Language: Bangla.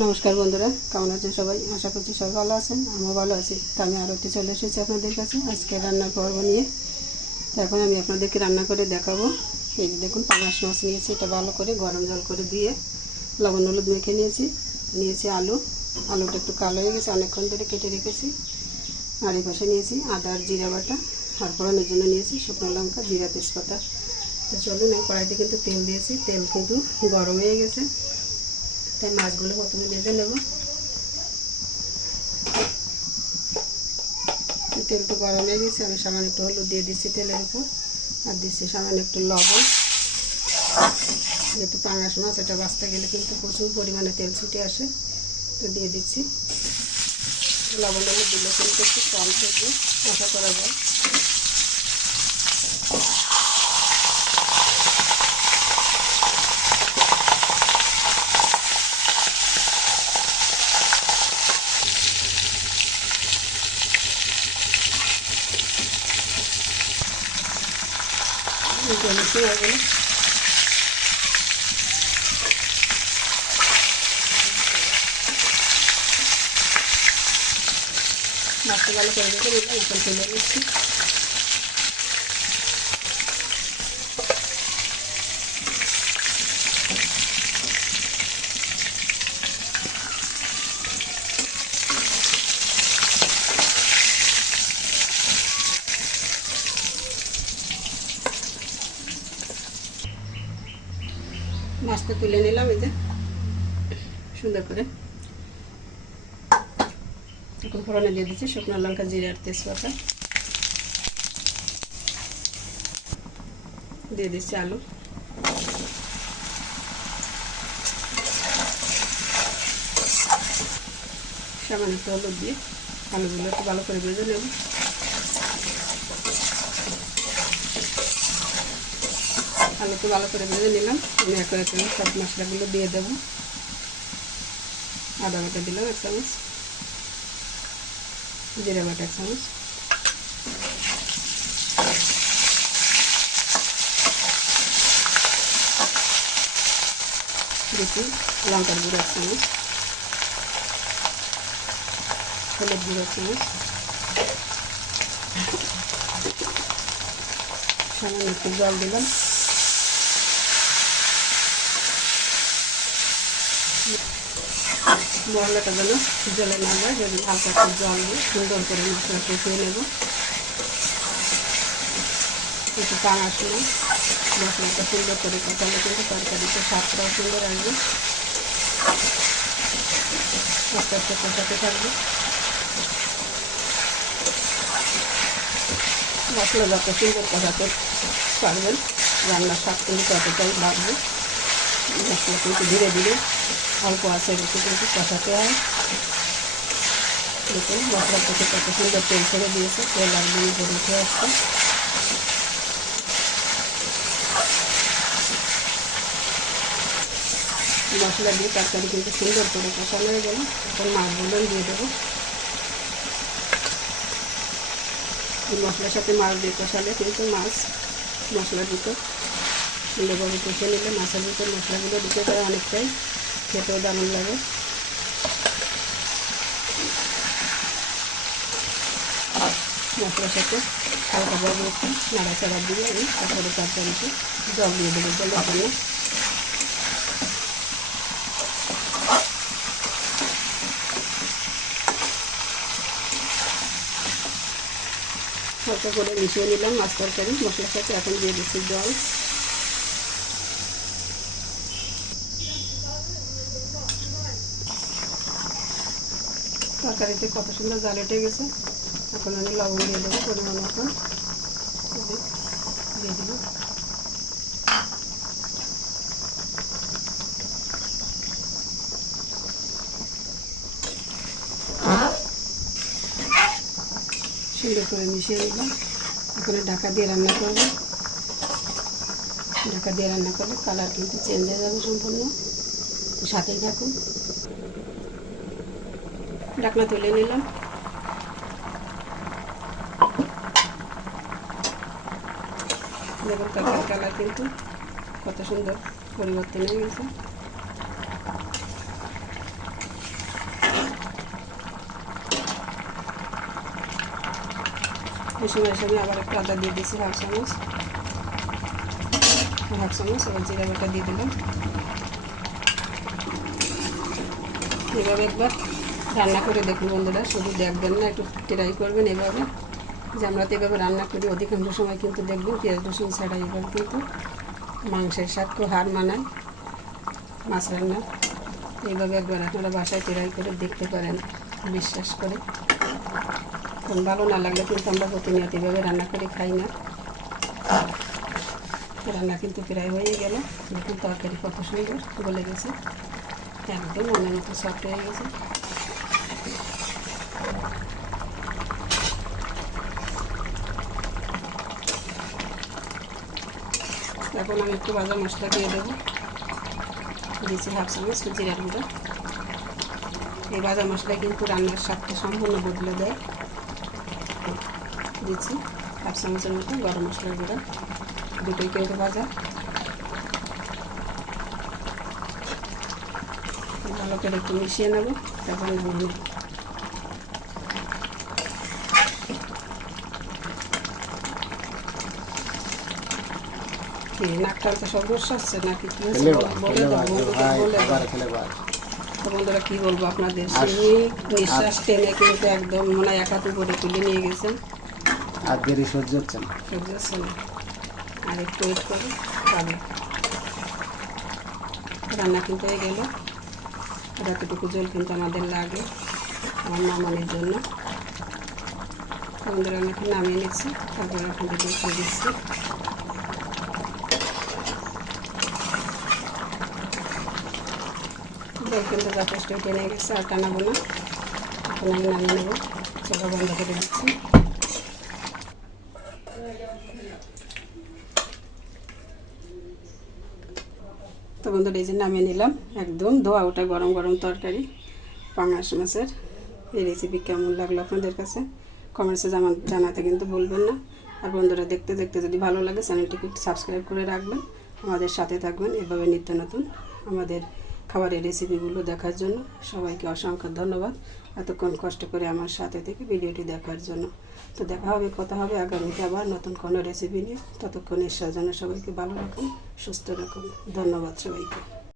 নমস্কার বন্ধুরা, কেমন আছেন সবাই? আশা করছি সবাই ভালো আছেন। আমিও ভালো আছি। তো আমি আরতি চলে এসেছি আপনাদের কাছে আজকে রান্নার পর্ব নিয়ে। তো এখন আমি আপনাদেরকে রান্না করে দেখাবো। এই যে দেখুন, পাঙাশ মাছ নিয়েছি। এটা ভালো করে গরম জল করে দিয়ে লবণ হলুদ মেখে নিয়েছি আলুটা একটু কালো হয়ে গেছে, অনেকক্ষণ ধরে কেটে রেখেছি। আর এই পাশে নিয়েছি আদা আর জিরা বাটা, আর ফোড়নের জন্য নিয়েছি শুকনো লঙ্কা, জিরা, তেজপাতা। তো চলুন, আমি কড়াইতে কিন্তু তেল দিয়েছি, তেল কিন্তু গরম হয়ে গেছে। তাই মাছগুলো প্রথমে ভেজে নেব। তেলটা গরম হয়ে গেছে, আমি সামান্য একটু হলুদ দিয়ে দিচ্ছি তেলের উপর, আর দিচ্ছি সামান্য একটু লবণ। যেহেতু পাঙাশ মাছ, এটা বাঁচতে গেলে কিন্তু প্রচুর পরিমাণে তেল ছুটে আসে, তো দিয়ে দিচ্ছি। লবণ হলুদ দিলে কিন্তু একটু কম থেকে আশা করা যায়। মাছটা ভালো করে দিতে নিলাম, এখন তুলে নিচ্ছি। মাছটা তুলে নিলাম এতে সুন্দর করে। এখন ফোড়নে দিয়ে দিচ্ছি শুকনো লঙ্কা, জিরা আর তেজপাতা। দিয়ে দিচ্ছি আলু। সামান্য একটু হলুদ দিয়ে আলুগুলো একটু ভালো করে ভেজে নেব। আলুকে ভালো করে ভেজে নিলাম। আমি একে একে সব মশলাগুলো দিয়ে দেব। আদা বাটা দিলাম 1 চামচ, জিরা বাটা 1 চামচ, দিচ্ছি লঙ্কার গুঁড়ো 1 চামচ, হলুদ গুঁড়ো 1 চামচ, সামান্য একটু জল দিলাম। মশলাটা যেন জলে না যায়, যদি হালকা একটু জল দিয়ে সুন্দর করে মশলা কষিয়ে নেব। একটু পাঙাশ মাছ মশলাটা সুন্দর করে কষালে কিন্তু তরকারিতে স্বাদটাও সুন্দর আসবে। আস্তে আস্তে কষাতে থাকবে। মশলা যত সুন্দর কষাতে পারবেন, রান্নার স্বাদ কিন্তু ততটাই বাড়বে। মশলা কিন্তু ধীরে ধীরে অল্প আছে রেখে কিন্তু কষাতে হয়। দেখুন মশলা থেকে কত সুন্দর তেল ছেড়ে দিয়েছে, তেল একদম উপরে উঠে আসছে। মশলা দিয়ে তরকারি কিন্তু সুন্দর করে কষানো হয়ে গেল। এখন মাছগুলো দিয়ে দেবো। মশলার সাথে মাছ দিয়ে কষালে কিন্তু মাছ মশলার ভিতর সুন্দরভাবে কষে নিলে মাছের ভিতর মশলাগুলো ঢুকে যায়, অনেকটাই খেতেও দারুণ লাগে। মশলার সাথে হালকাভাবে একটু নাড়াচাড়া দিয়ে আমি তারপরে তরকারিতে জল দিয়ে দেবো জলের জন্য। হালকা করে মিশিয়ে নিলাম মাছ তরকারি মশলার সাথে। এখন দিয়ে দিচ্ছি জল। তরকারিতে কত সুন্দর জাল উঠে গেছে। এখন আমি লবণ দিয়ে দেবো পরিমাণ মতন, দিয়ে দেবো। সুন্দর করে মিশিয়ে নিলাম। এখন ঢাকা দিয়ে রান্না করবো। ঢাকা দিয়ে রান্না করলে কালার কিন্তু চেঞ্জ হয়ে যাবে সম্পূর্ণ। সাথেই থাকুন। ঢাকনা তুলে নিলাম। দেখুন তরকারির কালার কিন্তু কত সুন্দর পরিবর্তন হয়ে গেছে। এই সময় আমি আবার একটু আদা দিয়ে দিয়েছি হাফ চামচ, এবার জিরা বাটা দিয়ে দিলাম। এভাবে একবার রান্না করে দেখুন বন্ধুরা, শুধু দেখবেন না, একটু ট্রাই করবেন এভাবে, যে আমরা তো এভাবে রান্না করি অধিকাংশ সময় কিন্তু দেখবেন পেঁয়াজ রসুন ছাড়া এবার কিন্তু মাংসের স্বাদ খুব হার মানায় মাছ রান্না। এইভাবে একবার আপনারা বাসায় ট্রাই করে দেখতে পারেন, বিশ্বাস করে। কারণ ভালো না লাগলে কিন্তু আমরা প্রতিনিয়ত এভাবে রান্না করে খাই না। রান্না কিন্তু প্রায় হয়ে গেল, দেখুন তরকারি কত সুন্দর গলে গেছে, একদম মনের মতো সফট হয়ে গেছে। এখন আমি একটু ভাজা মশলা দিয়ে দেবো, দিয়েছি হাফ চামচ জিরার গুঁড়ো। এই ভাজা মশলা কিন্তু রান্নার স্বাদটা সম্পূর্ণ বদলে দেয়। দিচ্ছি হাফ চামচের মতো গরম মশলার গুঁড়ো, দুটোই কিন্তু ভাজা। ভালো করে একটু মিশিয়ে নেব, তারপর নামিয়ে নেব। নাকটা তো সমস্যা হচ্ছে নাকি? বন্ধুরা কি বলবো আপনাদের, নিঃশ্বাস টেনে কিন্তু একদম মনে হয় একা উপরে তুলে নিয়ে গেছেন, আর দেরি সহ্য হচ্ছে না, আর একটু ওয়েট করে পাবে। রান্না কিন্তু হয়ে গেল, এতটুকু জল কিন্তু আমাদের লাগে আমার নামানোর জন্য। বন্ধুরা আমি এখন নামিয়ে নিচ্ছি, তারপরে আপনাদের দেখিয়ে দিচ্ছি। জল কিন্তু যথেষ্ট টেনে গেছে, আর টানাবো না। এখন আমি নামিয়ে নেবো, চোখা বন্ধ করে দিচ্ছি। তো বন্ধুরা এই যে নামিয়ে নিলাম, একদম ধোয়া ওটা গরম গরম তরকারি পাঙাশ মাছের। এই রেসিপি কেমন লাগলো আপনাদের কাছে কমেন্টসে জানাতে কিন্তু ভুলবেন না। আর বন্ধুরা দেখতে দেখতে যদি ভালো লাগে চ্যানেলটিকে সাবস্ক্রাইব করে রাখবেন, আমাদের সাথে থাকবেন এভাবে নিত্য নতুন আমাদের খাবারের রেসিপিগুলো দেখার জন্য। সবাইকে অসংখ্য ধন্যবাদ এতক্ষণ কষ্ট করে আমার সাথে থেকে ভিডিওটি দেখার জন্য। তো দেখা হবে, কথা হবে আগামীতে আবার নতুন কোনো রেসিপি নিয়ে। ততক্ষণ ঈশ্বর যেন সবাইকে ভালো রাখুন, সুস্থ রাখুন। ধন্যবাদ সবাইকে।